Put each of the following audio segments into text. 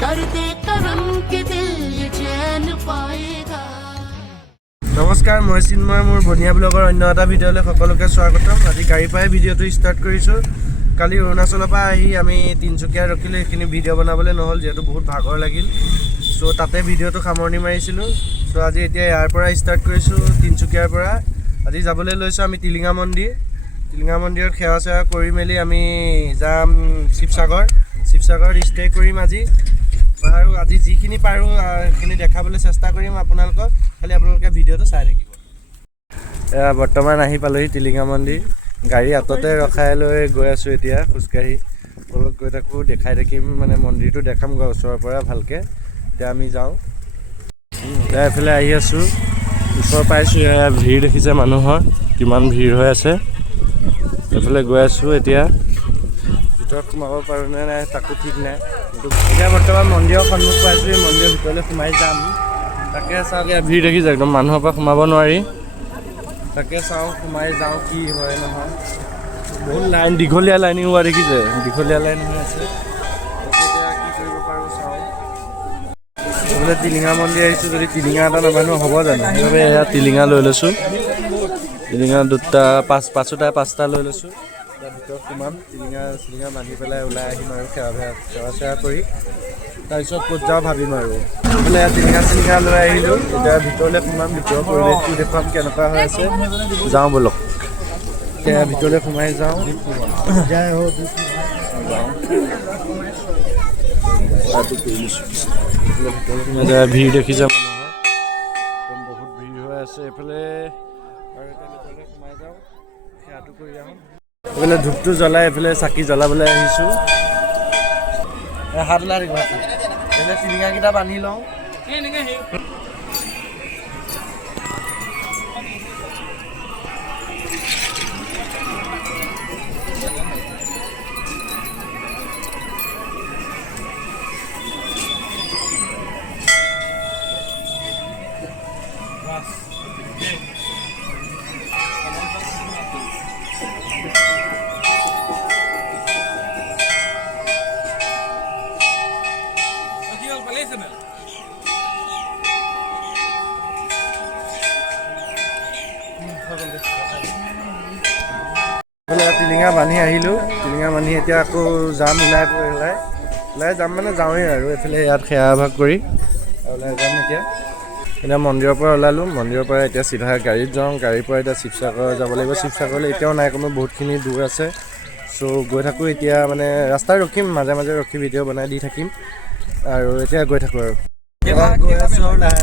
कर दे करम के दिल ये चैन पाएगा। नमस्कार, मैं चिन्मय मोर बनिया ब्लगर अन्य এটা ভিডিঅ'লৈ সকলোকে স্বাগতম। আজি গাড়ী পাই ভিডিঅ'টো ষ্টাৰ্ট কৰিছোঁ। কালি অৰুণাচলৰ পৰা আহি আমি তিনচুকীয়া ৰখিলোঁ, এইখিনি ভিডিঅ' বনাবলৈ নহ'ল যিহেতু বহুত ভাগৰ লাগিল। চ' তাতে ভিডিঅ'টো সামৰণি মাৰিছিলোঁ। চ' আজি এতিয়া ইয়াৰ পৰা ষ্টাৰ্ট কৰিছোঁ, তিনচুকীয়াৰ পৰা। আজি যাবলৈ লৈছোঁ আমি টিলিঙা মন্দিৰ। টিলিঙা মন্দিৰত সেৱা চেৱা কৰি মেলি আমি যাম শিৱসাগৰ ষ্টে কৰিম আজি। আৰু আজি যিখিনি পাৰোঁ সেইখিনি দেখাবলৈ চেষ্টা কৰিম আপোনালোকক, খালি আপোনালোকে ভিডিঅ'টো চাই থাকিব। এয়া বৰ্তমান আহি পালোহি টিলিঙা মন্দিৰ। গাড়ী আঁততে ৰখাই লৈ গৈ আছোঁ এতিয়া খোজকাঢ়ি। তলত গৈ থাকোঁ, দেখাই থাকিম, মানে মন্দিৰটো দেখামগৈ ওচৰৰ পৰা ভালকৈ। এতিয়া আমি যাওঁ। এতিয়া এফালে আহি আছোঁ, ওচৰ পাইছোঁ। এয়া ভিৰ দেখিছে মানুহৰ, কিমান ভিৰ হৈ আছে। এইফালে গৈ আছোঁ এতিয়া। ভিতৰত সোমাব পাৰোঁ নে নাই তাকো ঠিক নাই, কিন্তু এতিয়া বৰ্তমান মন্দিৰৰ সন্মুখ পাইছোঁ। এই মন্দিৰৰ ভিতৰলৈ সোমাই যাম। তাকে চাওক, ইয়াত ভিৰ দেখিছে, একদম মানুহৰ পৰা সোমাব নোৱাৰি। তাকে চাওঁ, সোমাই যাওঁ কি হয় নহয়। বহুত লাইন, দীঘলীয়া লাইন হোৱা দেখিছে, দীঘলীয়া লাইন হৈ আছে। এতিয়া কি কৰিব পাৰোঁ চাওঁ। বোলে টিলিঙা মন্দিৰ আহিছোঁ, যদি টিলিঙা এটা নাবান্ধো হ'ব জানো? সেইবাবে এয়া টিলিঙা লৈ লৈছোঁ। টিলিঙা দুটা পাঁচটা লৈ লৈছোঁ। তাৰ ভিতৰত সোমাম, টিলিঙা বান্ধি পেলাই ওলাই আহিম আৰু সেৱা চেৱা কৰি তাৰপিছত ক'ত যাওঁ ভাবিম আৰু। বোলে টিলিঙা লৈ আহিলোঁ, এতিয়া ভিতৰলৈ সোমাম, ভিতৰৰ পৰিৱেশটো দেখুৱাম কেনেকুৱা হৈ আছে। যাওঁ ব'লক, এতিয়া ভিতৰলৈ সোমাই যাওঁ। ভিৰ দেখিছে মানুহৰ, একদম বহুত ভিৰ হৈ আছে এইফালে। আৰু এতিয়া ভিতৰলৈ সোমাই যাওঁ, সেৱাটো কৰি আহোঁ। এইফালে ধূপটো জ্বলাই, এইফালে চাকি জ্বলাবলৈ আহিছোঁ। হাত ওলাই থাকিব, এইফালে টিলিঙাকেইটা বান্ধি লওঁ। টিলিঙা বান্ধি আহিলোঁ, টিলিঙা বান্ধি এতিয়া আকৌ যাম ওলাই যাম, মানে যাওঁৱেই আৰু। এইফালে ইয়াত সেৱা ভাগ কৰি ওলাই যাম এতিয়া মন্দিৰৰ পৰা ওলালোঁ। মন্দিৰৰ পৰা এতিয়া চিধা গাড়ীত যাওঁ। গাড়ীৰ পৰা এতিয়া শিৱসাগৰ যাব লাগিব। শিৱসাগৰলৈ এতিয়াও নাই কমেও বহুতখিনি দূৰ আছে। চ' গৈ থাকোঁ এতিয়া, মানে ৰাস্তাত ৰখিম, মাজে মাজে ৰখি ভিডিঅ' বনাই দি থাকিম আৰু। এতিয়া গৈ থাকোঁ আৰু গৈ আছোঁ আৰু লাহে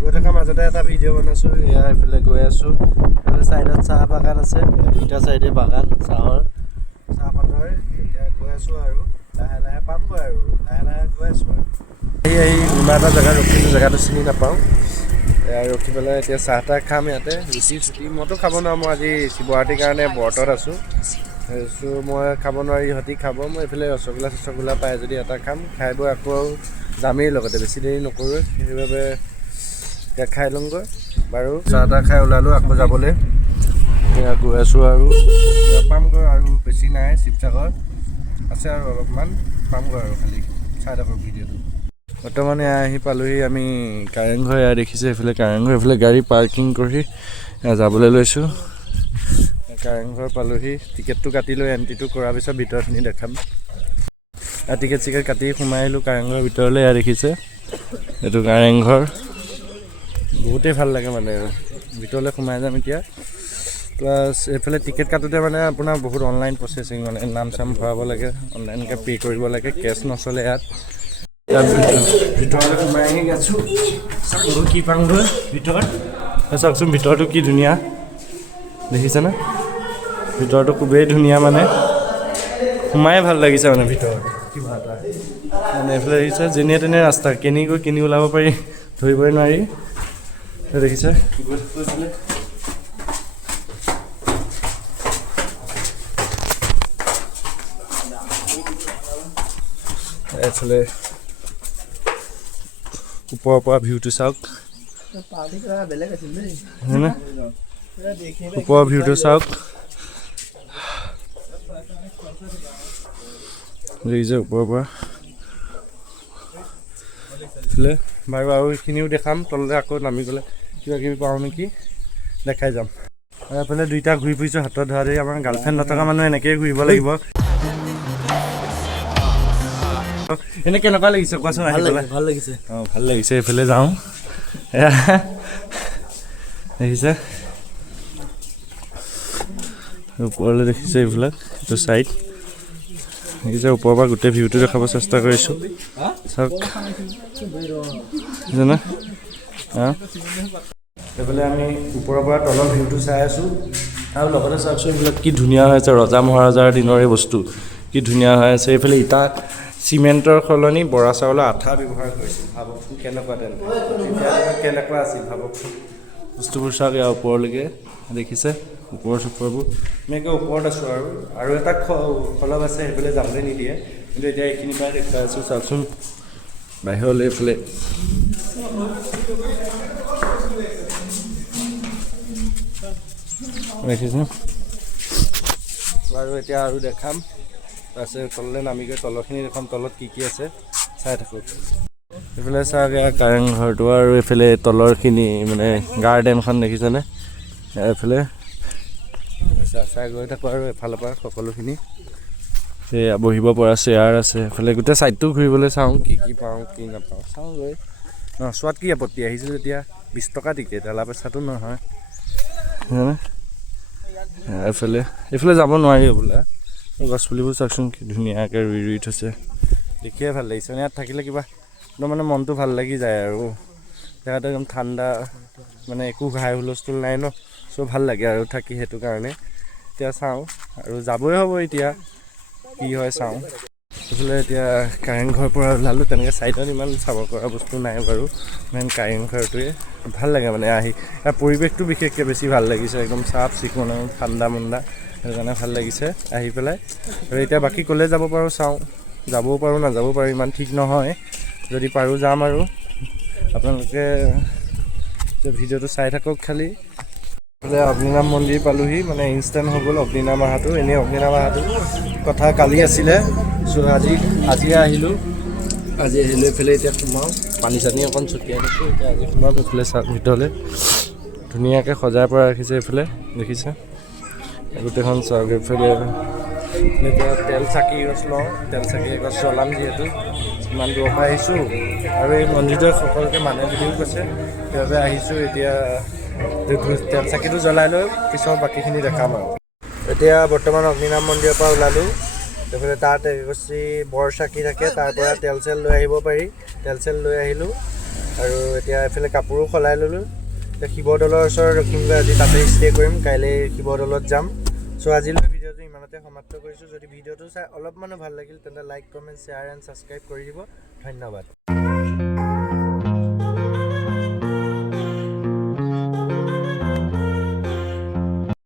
গৈ থকাৰ মাজতে এটা ভিডিঅ' বনাইছোঁ। এয়া এইফালে গৈ আছোঁ, এইফালে ছাইডত চাহ বাগান আছে, দুইটা ছাইডে বাগান চাহপাতৰ। এতিয়া গৈ আছোঁ আৰু লাহে পামগৈ আৰু লাহে গৈ আছোঁ আৰু। আহি কোনোবা এটা জেগাত ৰখিছোঁ, জেগাটো চিনি নাপাওঁ। ৰখি পেলাই এতিয়া চাহ তাহ খাম ইয়াতে। ৰুটি মইতো খাব নোৱাৰোঁ, মই আজি শিৱৰাত্ৰিৰ কাৰণে ব্ৰতত আছোঁ। চ' মই খাব নোৱাৰি, ইহঁতি খাব। মই এইফালে ৰসগোল্লা পাই যদি এটা খাম, খাই বৈ আকৌ যামেই লগতে, বেছি দেৰি নকৰোঁ। সেইবাবে এতিয়া খাই লওঁগৈ বাৰু। চাহ তাহ খাই ওলালোঁ আকৌ যাবলৈ। এতিয়া গৈ আছোঁ আৰু পামগৈ আৰু বেছি নাই, শিৱসাগৰ আছে আৰু অলপমান পামগৈ আৰু। খালি চাই থাকক ভিডিঅ'টো। বৰ্তমানে আহি পালোহি আমি কাৰেংঘৰ। এয়া দেখিছে এইফালে কাৰেংঘৰ, এইফালে গাড়ী পাৰ্কিং কৰি যাবলৈ লৈছোঁ। কাৰেংঘৰ পালোহি। টিকেটটো কাটি লৈ এণ্ট্ৰিটো কৰাৰ পিছত ভিতৰখিনি দেখাম। টিকেট চিকেট কাটি সোমাই আহিলোঁ কাৰেংঘৰৰ ভিতৰলৈ। এয়া দেখিছে এইটো কাৰেংঘৰ, বহুতেই ভাল লাগে মানে। ভিতৰলৈ সোমাই যাম এতিয়া। প্লাছ এইফালে টিকেট কাটোতে মানে আপোনাৰ বহুত অনলাইন প্ৰচেচিং, মানে নাম চাম ভৰাব লাগে, অনলাইনকৈ পে' কৰিব লাগে, কেছ নচলে ইয়াত। ভিতৰলৈ সোমাই আহি আছোঁ, চাওঁ কি পাওঁগৈ ভিতৰত। চাওকচোন ভিতৰটো কি ধুনীয়া দেখিছেনে? ভিতৰটো খুবেই ধুনীয়া, মানে সোমাই ভাল লাগিছে মানে ভিতৰত কিবা এটা। মানে এইফালে দেখিছে যেনে তেনে ৰাস্তা, কিনি ওলাব পাৰি, ধৰিবই নোৱাৰি। দেখিছে এইফালে ওপৰৰ পৰা ভিউটো চাওক, ওপৰৰ ভিউটো চাওক। দেখিছে ওপৰৰ পৰা এইফালে বাৰু আৰু এইখিনিও দেখাম তললৈ আকৌ নামি গ'লে কিবা কিবি পাওঁ নেকি দেখাই যাম আৰু এইফালে দুইটা ঘূৰি ফুৰিছোঁ হাতত ধৰা ধৰি আমাৰ গাৰ্লফ্ৰেণ্ড নথকা মানুহ এনেকৈয়ে ঘূৰিব লাগিব এনে কেনেকুৱা লাগিছে কোৱাচোন ভাল লাগিছে অঁ ভাল লাগিছে এইফালে যাওঁ এয়া দেখিছে ওপৰলৈ দেখিছে এইবিলাক এইটো চাইড দেখিছে ওপৰৰ পৰা গোটেই ভিউটো দেখাব চেষ্টা কৰিছোঁ চাওক জানা এইফালে আমি ওপৰৰ পৰা তলৰ ভিউটো চাই আছোঁ আৰু লগতে চাওকচোন এইবিলাক কি ধুনীয়া হৈ আছে ৰজা মহাৰজাৰ দিনৰে বস্তু কি ধুনীয়া হৈ আছে এইফালে ইটা চিমেণ্টৰ সলনি বৰা চাউলৰ আঠা ব্যৱহাৰ কৰিছিল ভাবকচোন কেনেকুৱা তেন্তে কেনেকুৱা আছিল ভাবকচোন বস্তুবোৰ চাওক ইয়াৰ ওপৰলৈকে দেখিছে ওপৰ চোপৰবোৰ আমি একে ওপৰত আছোঁ আৰু এটা খলক আছে সেইফালে যাবলৈ নিদিয়ে কিন্তু এতিয়া এইখিনি পৰাই দেখুৱাই আছোঁ চাওকচোন বাহিৰলৈ এইফালে দেখিছোঁ আৰু এতিয়া আৰু দেখাম তাৰপিছত তললৈ নামি গৈ তলৰখিনি দেখাম তলত কি আছে চাই থাকোঁ এইফালে চাওক কাৰেং ঘৰটো আৰু এইফালে তলৰখিনি মানে গাৰ্ডেনখন দেখিছেনে এইফালে চাই গৈ থাকোঁ আৰু এফালৰ পৰা সকলোখিনি সেয়া বহিব পৰা চেয়াৰ আছে এইফালে গোটেই ছাইডটো ঘূৰিবলৈ চাওঁ কি পাওঁ কি নাপাওঁ চাওঁ গৈ চোৱাত কি আপত্তি আহিছিল যেতিয়া 20 টকা টিকেট এলা পইচাটো নহয় এইফালে যাব নোৱাৰি বোলা গছ পুলিবোৰ চাওকচোন কি ধুনীয়াকৈ ৰুই থৈছে দেখিয়ে ভাল লাগিছে ইয়াত থাকিলে কিবা একদম মানে মনটো ভাল লাগি যায় আৰু জেগাটো একদম ঠাণ্ডা মানে একো ঘাই হুলস্থুল নাই ন চ' ভাল লাগে আৰু থাকি সেইটো কাৰণে এতিয়া চাওঁ আৰু যাবই হ'ব এতিয়া কি হয় চাওঁ এইফালে এতিয়া কাৰেংঘৰৰ পৰা ওলালোঁ তেনেকৈ চাইডত ইমান চাব পৰা বস্তু নাই বাৰু মেইন কাৰেংঘৰটোৱে ভাল লাগে মানে আহি তাৰ পৰিৱেশটো বিশেষকৈ বেছি ভাল লাগিছে একদম চাফ চিকুণ ঠাণ্ডা মণ্ডা সেইটো কাৰণে ভাল লাগিছে আহি পেলাই আৰু এতিয়া বাকী ক'লৈ যাব পাৰোঁ চাওঁ যাবও পাৰোঁ নাযাবও পাৰোঁ ইমান ঠিক নহয় যদি পাৰোঁ যাম আৰু আপোনালোকে ভিডিঅ'টো চাই থাকক খালি অগ্নিনাভ মন্দিৰ পালোহি মানে ইনষ্টেণ্ট হৈ গ'ল অগ্নিনাভ অহাটো এনেই অগ্নিনাভ অহাটো কথা কালি আছিলে চ' আজি আহিলোঁ এইফালে এতিয়া সোমাওঁ পানী চানী অকণ ছটিয়াই দিছোঁ এতিয়া আজি সোমাওঁ এইফালে চাওক ভিতৰলৈ ধুনীয়াকৈ সজাই পৰা ৰাখিছে এইফালে দেখিছে গোটেইখন চাওক এইফালে এতিয়া তেল চাকি গছ লওঁ তেল চাকি গছ জ্বলাম যিহেতু ইমান দূৰৰ পৰা আহিছোঁ আৰু এই মন্দিৰটোৱে সকলোকে মানে বুলিও কৈছে সেইবাবে আহিছোঁ এতিয়া তেল চাকিটো জ্বলাই লৈ পিছত বাকীখিনি দেখাম আৰু এতিয়া বৰ্তমান অগ্নিনাভ মন্দিৰৰ পৰা ওলালোঁ এইফালে তাত এগছি বৰ চাকি থাকে তাৰ পৰা তেল চেল লৈ আহিব পাৰি তেল চেল লৈ আহিলোঁ আৰু এতিয়া এইফালে কাপোৰো সলাই ল'লোঁ এতিয়া শিৱদৌলৰ ওচৰত ৰখিমগৈ আজি তাতে ষ্টে কৰিম কাইলৈ শিৱদৌলত যাম চ' আজিলৈ ভিডিঅ'টো ইমানতে সমাপ্ত কৰিছোঁ যদি ভিডিঅ'টো চাই অলপমানো ভাল লাগিল তেন্তে like comment share and subscribe কৰি দিব ধন্যবাদ